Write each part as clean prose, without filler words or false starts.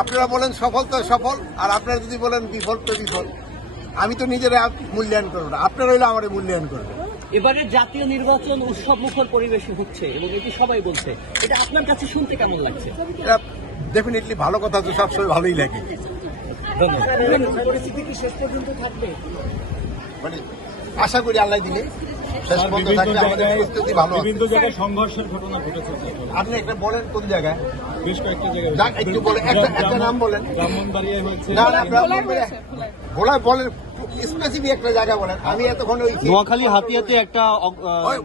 আপনারা বলেন সফল তো সফল, আর আপনারা যদি বলেন বিফল তো বিফল। আমি তো নিজেরা মূল্যায়ন করবো না, আপনারা হইলে আমার মূল্যায়ন করবেন। এবারে জাতীয় নির্বাচন উৎসব মুখর পরিবেশে হচ্ছে এবং এটি সবাই বলছে, এটা আপনার কাছে শুনতে কেমন লাগছে? এটা ডেফিনেটলি ভালো কথা, তো সবসময় ভালোই লাগে। পরিস্থিতি কি শেষ পর্যন্ত থাকবে? মানে আশা করি আল্লাহ দিলে শেষ পর্যন্ত থাকবে, আমাদের পরিস্থিতি ভালো আছে। বিভিন্ন জায়গায় সংঘর্ষের ঘটনা ঘটেছে, আপনি একটা বলেন কোন জায়গায়? বেশ কয়েকটা জায়গায় যাক, একটু বলেন, একটা নাম বলেন। ব্রাহ্মণবাড়িয়ায় হয়েছে, না না, ভোলায় বলেন, স্পেসিফিক একটা জায়গা বলেন। আমি এতক্ষণ ওই নোয়াখালী হাতিয়াতে একটা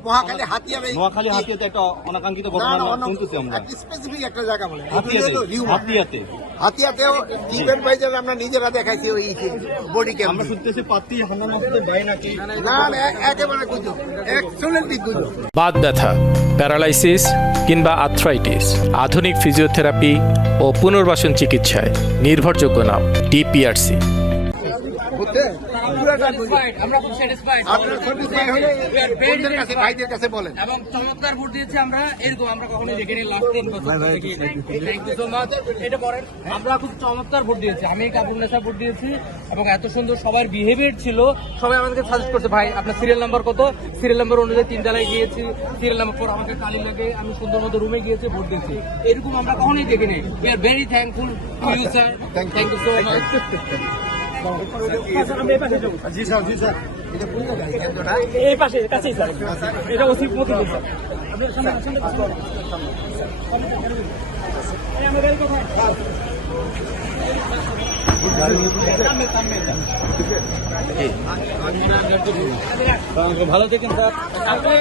মহাখালী হাতিয়ারে, নোয়াখালী হাতিয়াতে একটা অনাকাঙ্ক্ষিত ঘটনা শুনতেছি আমরা। স্পেসিফিক একটা জায়গা বলেন। হাতিয়াতে হাতিয়াতেও ইভেন্ট বাইজার আমরা নিজেরা দেখাইছি ওই বডি ক্যাম্প। আমরা শুনতেছি পাত্রী হান্নান মাসুদের ভাই নাকি। না না, একেবারে গুজব, এক্সেলেন্টলি গুজব। বাত ব্যথা, প্যারালাইসিস কিংবা আর্থ্রাইটিস, আধুনিক ফিজিওথেরাপি ও পুনর্বাসন চিকিৎসায় নির্ভরযোগ্য নাম ডিপিআরসি। আমরা খুব স্যাটিসফাইড ভাইদের কাছে বলেন। এবং চমৎকার ভোট দিয়েছি আমরা, এরকম আমরা কখনো দেখিনি লাস্ট 3 বছর। Thank you so much. এটা পড়েন, আমরা খুব চমৎকার ভোট দিয়েছি। আমি কাবুলনেসা ভোট দিয়েছি এবং এত সুন্দর সবার বিহেভিয়ার ছিল। সবাই আমাদেরকে সাজেস্ট করছে, ভাই আপনার সিরিয়াল নাম্বার কত, সিরিয়াল নাম্বার অনুযায়ী 3 তলায় গিয়েছি, সিরিয়াল নাম্বার 4 আমাকে কালি লাগে, আমি সুন্দর মতো রুমে গিয়েছি, ভোট দিয়েছি। এরকম আমরা কখনোই দেখিনি। We are very thankful to you sir, thank you so much. জি স্যার, জি স্যার। এটা কোন জায়গায় কেন্দ্রটা? এই পাশে কাছেই স্যার, এটা ওসি মতিন স্যার। আপনার সামনে সামনে আমরা গাড়ি কোথায়? ভালো থাকেন স্যার। আপনি